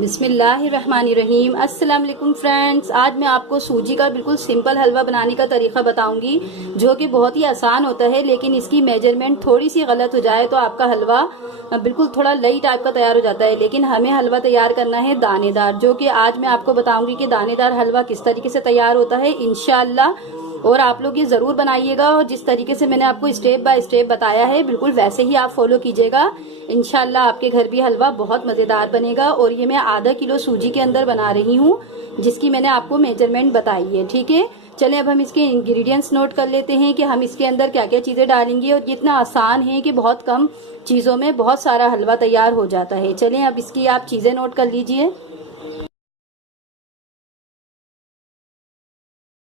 बिस्मिल्लाहिर्रहमानिर्रहीम। अस्सलाम वालेकुम फ्रेंड्स, आज मैं आपको सूजी का बिल्कुल सिंपल हलवा बनाने का तरीका बताऊंगी जो कि बहुत ही आसान होता है, लेकिन इसकी मेजरमेंट थोड़ी सी गलत हो जाए तो आपका हलवा बिल्कुल थोड़ा लई टाइप का तैयार हो जाता है। लेकिन हमें हलवा तैयार करना है दानेदार, जो कि आज मैं आपको बताऊंगी कि दानेदार हलवा किस तरीके से तैयार होता है इंशाअल्लाह। और आप लोग ये जरूर बनाइएगा और जिस तरीके से मैंने आपको स्टेप बाय स्टेप बताया है बिल्कुल वैसे ही आप फॉलो कीजिएगा। इंशाल्लाह आपके घर भी हलवा बहुत मजेदार बनेगा। और ये मैं आधा किलो सूजी के अंदर बना रही हूँ, जिसकी मैंने आपको मेजरमेंट बताई है। ठीक है, चले अब हम इसके इंग्रेडिएंट्स नोट कर लेते हैं कि हम इसके अंदर क्या क्या चीजें डालेंगे। और ये इतना आसान है कि बहुत कम चीजों में बहुत सारा हलवा तैयार हो जाता है। चलें अब इसकी आप चीजें नोट कर लीजिए।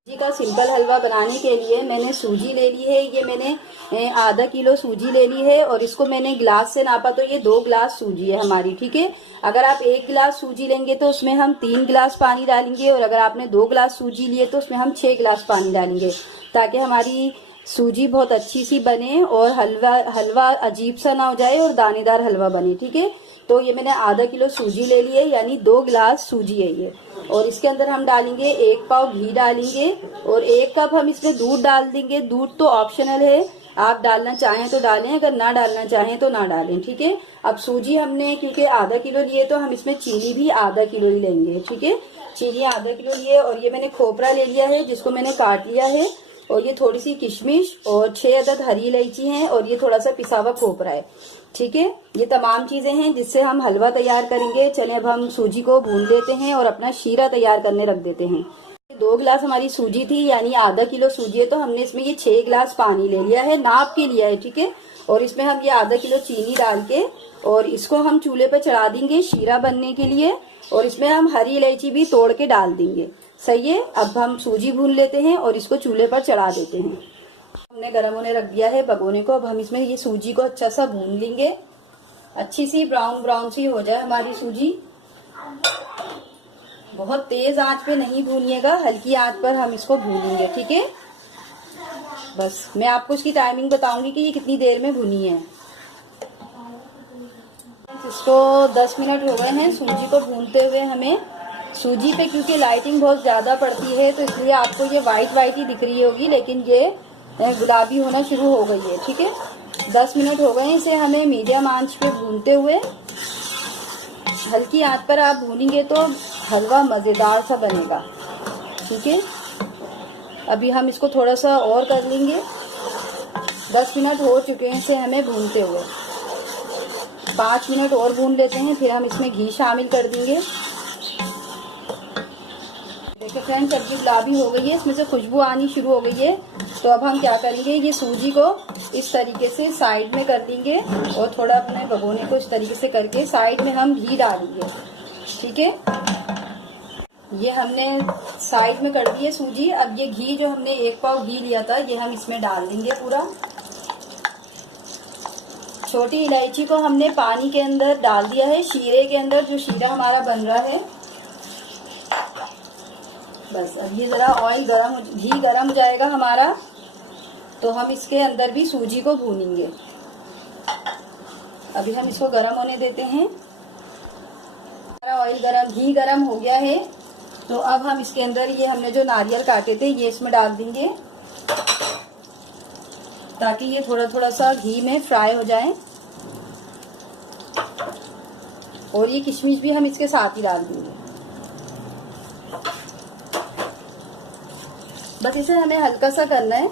सूजी का सिंपल हलवा बनाने के लिए मैंने सूजी ले ली है। ये मैंने आधा किलो सूजी ले ली है और इसको मैंने गिलास से नापा तो ये 2 गिलास सूजी है हमारी। ठीक है, अगर आप 1 गिलास सूजी लेंगे तो उसमें हम 3 गिलास पानी डालेंगे, और अगर आपने 2 गिलास सूजी लिए तो उसमें हम 6 गिलास पानी डालेंगे, ताकि हमारी सूजी बहुत अच्छी सी बने और हलवा हलवा अजीब सा ना हो जाए और दानेदार हलवा बने। ठीक है, तो ये मैंने आधा किलो सूजी ले ली है, यानी 2 गिलास सूजी है ये। और इसके अंदर हम डालेंगे 1 पाव घी डालेंगे और 1 कप हम इसमें दूध डाल देंगे। दूध तो ऑप्शनल है, आप डालना चाहें तो डालें, अगर ना डालना चाहें तो ना डालें। ठीक है, अब सूजी हमने क्योंकि आधा किलो लिए तो हम इसमें चीनी भी आधा किलो ही लेंगे। ठीक है, चीनी आधा किलो लिए। और ये मैंने खोपरा ले लिया है जिसको मैंने काट लिया है, और ये थोड़ी सी किशमिश और 6 अदद हरी इलायची हैं, और ये थोड़ा सा पिसा हुआ खोपरा है। ठीक है, ये तमाम चीजें हैं जिससे हम हलवा तैयार करेंगे। चले अब हम सूजी को भून लेते हैं और अपना शीरा तैयार करने रख देते हैं। 2 गिलास हमारी सूजी थी, यानी आधा किलो सूजी है, तो हमने इसमें ये 6 गिलास पानी ले लिया है, नाप के लिया है। ठीक है, और इसमें हम ये आधा किलो चीनी डाल के और इसको हम चूल्हे पे चढ़ा देंगे शीरा बनने के लिए। और इसमें हम हरी इलायची भी तोड़ के डाल देंगे। सही है, अब हम सूजी भून लेते हैं और इसको चूल्हे पर चढ़ा देते हैं। हमने गर्म होने रख दिया है भगोने को। अब हम इसमें ये सूजी को अच्छा सा भून लेंगे, अच्छी सी ब्राउन ब्राउन सी हो जाए हमारी सूजी। बहुत तेज आंच पे नहीं भूनिएगा, हल्की आंच पर हम इसको भूनेंगे। ठीक है, बस मैं आपको इसकी टाइमिंग बताऊंगी कि ये कितनी देर में भुनी है। इसको 10 मिनट हो गए हैं सूजी को भूनते हुए हमें। सूजी पे क्योंकि लाइटिंग बहुत ज्यादा पड़ती है तो इसलिए आपको ये वाइट वाइट ही दिख रही होगी, लेकिन ये गुलाबी होना शुरू हो गई है। ठीक है, 10 मिनट हो गए इसे हमें मीडियम आंच पे भूनते हुए। हल्की आंच पर आप भूनेंगे तो हलवा मजेदार सा बनेगा। ठीक है, अभी हम इसको थोड़ा सा और कर लेंगे। 10 मिनट हो चुके हैं इसे हमें भूनते हुए, 5 मिनट और भून लेते हैं, फिर हम इसमें घी शामिल कर देंगे। देखिए फ्रेंड्स, सब्जी गुलाबी हो गई है, इसमें से खुशबू आनी शुरू हो गई है। तो अब हम क्या करेंगे, ये सूजी को इस तरीके से साइड में कर देंगे और थोड़ा अपने भगोने को इस तरीके से करके साइड में हम घी डालेंगे। ठीक है, ये हमने साइड में कर दी है सूजी। अब ये घी जो हमने 1 पाव घी लिया था ये हम इसमें डाल देंगे पूरा। छोटी इलायची को हमने पानी के अंदर डाल दिया है, शीरे के अंदर, जो शीरा हमारा बन रहा है। बस अब ये जरा घी गरम हो जाएगा हमारा, तो हम इसके अंदर भी सूजी को भूनेंगे। अभी हम इसको गरम होने देते हैं। हमारा घी गरम हो गया है, तो अब हम इसके अंदर ये हमने जो नारियल काटे थे ये इसमें डाल देंगे, ताकि ये थोड़ा थोड़ा सा घी में फ्राई हो जाए। और ये किशमिश भी हम इसके साथ ही डाल देंगे। बस इसे हमें हल्का सा करना है।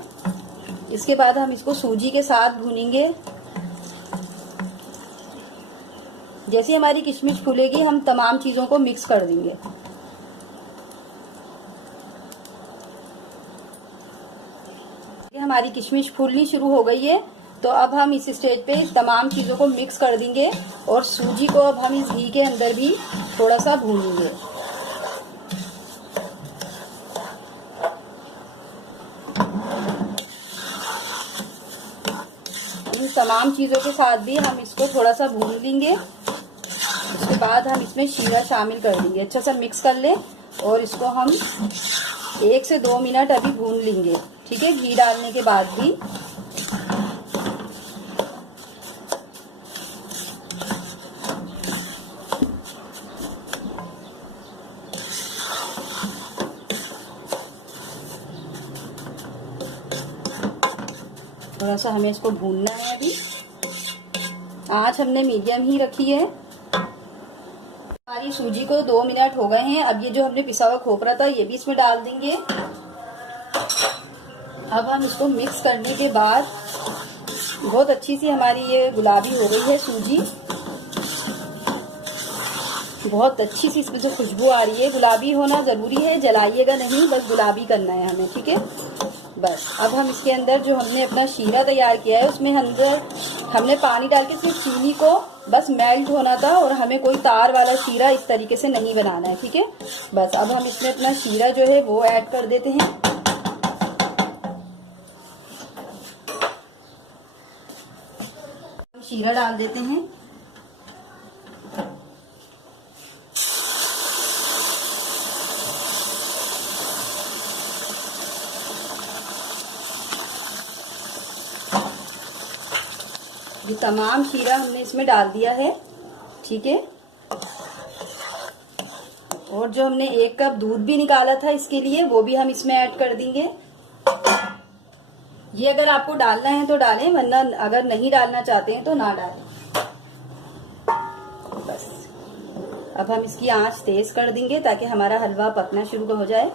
इसके बाद हम इसको सूजी के साथ भूनेंगे। जैसे हमारी किशमिश फूलेगी हम तमाम चीजों को मिक्स कर देंगे। हमारी किशमिश फूलनी शुरू हो गई है, तो अब हम इस स्टेज पे तमाम चीजों को मिक्स कर देंगे और सूजी को अब हम इस घी के अंदर भी थोड़ा सा भूनेंगे। इन तमाम चीजों के साथ भी हम इसको थोड़ा सा भून लेंगे। उसके बाद हम इसमें शीरा शामिल कर देंगे, अच्छा सा मिक्स कर ले और इसको हम 1 से 2 मिनट अभी भून लेंगे। ठीक है, घी डालने के बाद भी। थोड़ा सा हमें इसको भूनना है। अभी आँच हमने मीडियम ही रखी है। हमारी सूजी को 2 मिनट हो गए हैं। अब ये जो हमने पिसा हुआ खोपरा था ये भी इसमें डाल देंगे। अब हम इसको मिक्स करने के बाद बहुत अच्छी सी हमारी ये गुलाबी हो गई है सूजी। बहुत अच्छी सी इसमें जो खुशबू आ रही है, गुलाबी होना ज़रूरी है, जलाइएगा नहीं, बस गुलाबी करना है हमें, ठीक है। बस अब हम इसके अंदर जो हमने अपना शीरा तैयार किया है उसमें अंदर हमने पानी डाल के सिर्फ चीनी को बस मेल्ट होना था, और हमें कोई तार वाला शीरा इस तरीके से नहीं बनाना है, ठीक है। बस अब हम इसमें अपना शीरा जो है वो ऐड कर देते हैं। शीरा डाल देते हैं। ये तमाम शीरा हमने इसमें डाल दिया है, ठीक है। और जो हमने 1 कप दूध भी निकाला था इसके लिए, वो भी हम इसमें ऐड कर देंगे। ये अगर आपको डालना है तो डालें, वरना अगर नहीं डालना चाहते हैं तो ना डालें। बस अब हम इसकी आंच तेज कर देंगे ताकि हमारा हलवा पकना शुरू हो जाए।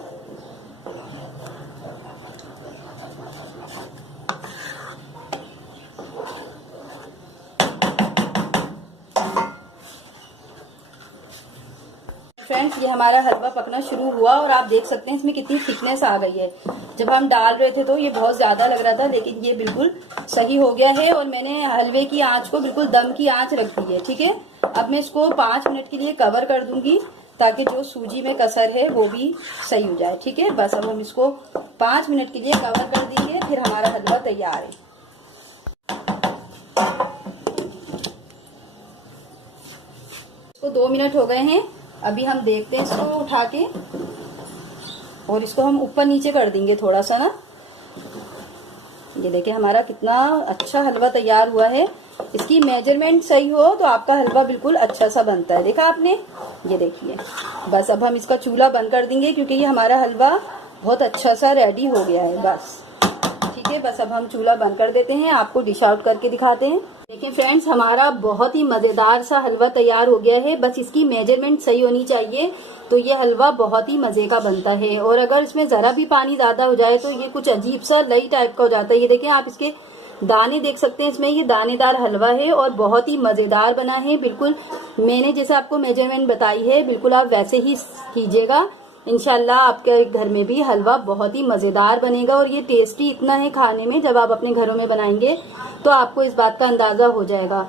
फ्रेंड्स, ये हमारा हलवा पकना शुरू हुआ और आप देख सकते हैं इसमें कितनी थिकनेस आ गई है। जब हम डाल रहे थे तो ये बहुत ज्यादा लग रहा था, लेकिन ये बिल्कुल सही हो गया है। और मैंने हलवे की आंच को बिल्कुल दम की आंच रख दी है, ठीक है। अब मैं इसको 5 मिनट के लिए कवर कर दूंगी ताकि जो सूजी में कसर है वो भी सही हो जाए, ठीक है। बस अब हम इसको 5 मिनट के लिए कवर कर देंगे, फिर हमारा हलवा तैयार है। इसको 2 मिनट हो गए हैं। अभी हम देखते हैं इसको उठा के, और इसको हम ऊपर नीचे कर देंगे थोड़ा सा ना। ये देखिए हमारा कितना अच्छा हलवा तैयार हुआ है। इसकी मेजरमेंट सही हो तो आपका हलवा बिल्कुल अच्छा सा बनता है। देखा आपने, ये देखिए। बस अब हम इसका चूल्हा बंद कर देंगे क्योंकि ये हमारा हलवा बहुत अच्छा सा रेडी हो गया है। बस ठीक है, बस अब हम चूल्हा बंद कर देते हैं। आपको डिश आउट करके दिखाते हैं। देखिए फ्रेंड्स, हमारा बहुत ही मजेदार सा हलवा तैयार हो गया है। बस इसकी मेजरमेंट सही होनी चाहिए तो ये हलवा बहुत ही मजे का बनता है। और अगर इसमें जरा भी पानी ज्यादा हो जाए तो ये कुछ अजीब सा लई टाइप का हो जाता है। ये देखिए, आप इसके दाने देख सकते हैं, इसमें ये दानेदार हलवा है और बहुत ही मजेदार बना है। बिल्कुल मैंने जैसे आपको मेजरमेंट बताई है बिल्कुल आप वैसे ही कीजिएगा। इंशाल्लाह आपके घर में भी हलवा बहुत ही मजेदार बनेगा। और ये टेस्टी इतना है खाने में, जब आप अपने घरों में बनाएंगे तो आपको इस बात का अंदाजा हो जाएगा।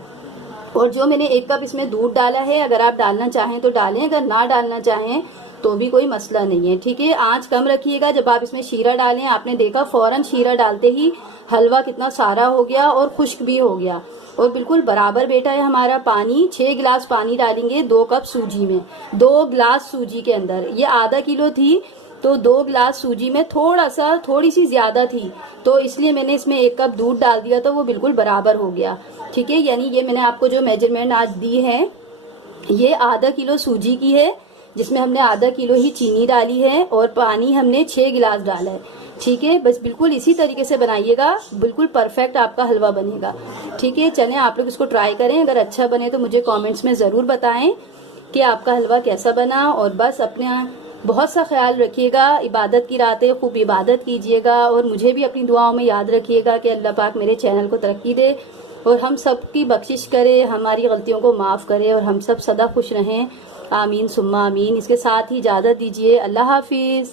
और जो मैंने 1 कप इसमें दूध डाला है, अगर आप डालना चाहें तो डालें, अगर ना डालना चाहें तो भी कोई मसला नहीं है, ठीक है। आंच कम रखिएगा। जब आप इसमें शीरा डालें, आपने देखा फौरन शीरा डालते ही हलवा कितना सारा हो गया और खुश्क भी हो गया। और बिल्कुल बराबर बेटा है हमारा पानी। 6 गिलास पानी डालेंगे 2 कप सूजी में। 2 गिलास सूजी के अंदर ये आधा किलो थी तो 2 गिलास सूजी में थोड़ी सी ज्यादा थी, तो इसलिए मैंने इसमें 1 कप दूध डाल दिया तो वो बिल्कुल बराबर हो गया, ठीक है। यानी ये मैंने आपको जो मेजरमेंट आज दी है ये आधा किलो सूजी की है, जिसमें हमने आधा किलो ही चीनी डाली है और पानी हमने 6 गिलास डाला है, ठीक है। बस बिल्कुल इसी तरीके से बनाइएगा, बिल्कुल परफेक्ट आपका हलवा बनेगा, ठीक है। चलें आप लोग इसको ट्राई करें। अगर अच्छा बने तो मुझे कमेंट्स में जरूर बताएं कि आपका हलवा कैसा बना। और बस अपने बहुत सा ख्याल रखिएगा। इबादत की रात है, खूब इबादत कीजिएगा और मुझे भी अपनी दुआओं में याद रखिएगा कि अल्लाह पाक मेरे चैनल को तरक्की दे और हम सब की बख्शिश करे, हमारी गलतियों को माफ करे और हम सब सदा खुश रहें। आमीन सुम्मा आमीन। इसके साथ ही इजाजत दीजिए। अल्लाह हाफिज।